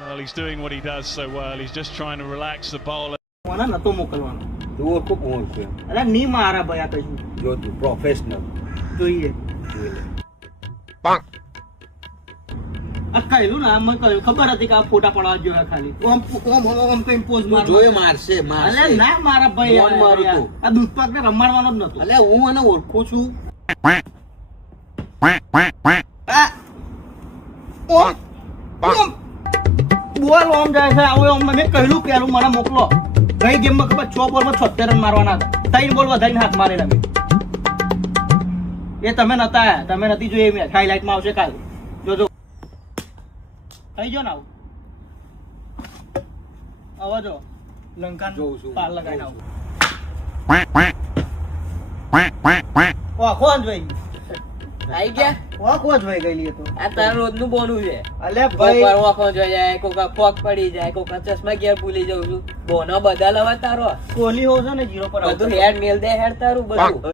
Well, he's doing what he does so well. He's just trying to relax the bowler. કોના નતો મોકલવાનો તું ઓળખું કોણ છે અરે ની મારા ભાઈ આ કશું જો તું પ્રોફેશનલ જોઈએ જોઈ લે આ કહેલું ને મને કહ્યું ખબર હતી કે આ ફોટા પડવા જોઈએ ખાલી ઓમ ઓમ ઓમ કઈ પોઝ તું માર જોયો મારશે અલે મારશે ના મારા ભાઈ કોણ મારું તું? આ દૂધપાક ને રમાડવાનો જ નતો અલે હું એને ઓળખું છું આ ઓમ ઓમ બોલ ઓમ જાય છે આવું ઓમ મેં કહેલું પેલું મને મોકલો ગઈ ગેમમાં ખબર 6 બોલમાં 76 રન મારવાના હતા 3 બોલ વધારીને હાથ મારેલા મેં એ તમે નતા આયા તમે નથી જોઈ મેચ હાઈલાઇટમાં આવશે કાલે જોજો થઈ ગયો ને આવું આવો જો લંકાન જોઉં છું. પાર લગાઈને આવું જોઉં ઓ કોણ જોઈ આઈ ગયા ઓ કોણ જોઈ ગયેલી તો આ તાર રોજનું બોનું છે અલે કોક ભાઈ વાર આંખો જોઈ જાય કોક ફોક પડી જાય કોક ચશ્મા ઘેર ભૂલી જાઉં છું બોનો બધા લવા તારો કોહલી હોવ છે ને 0 પર બધું હેડ મેલ દે હેડ તારું બધું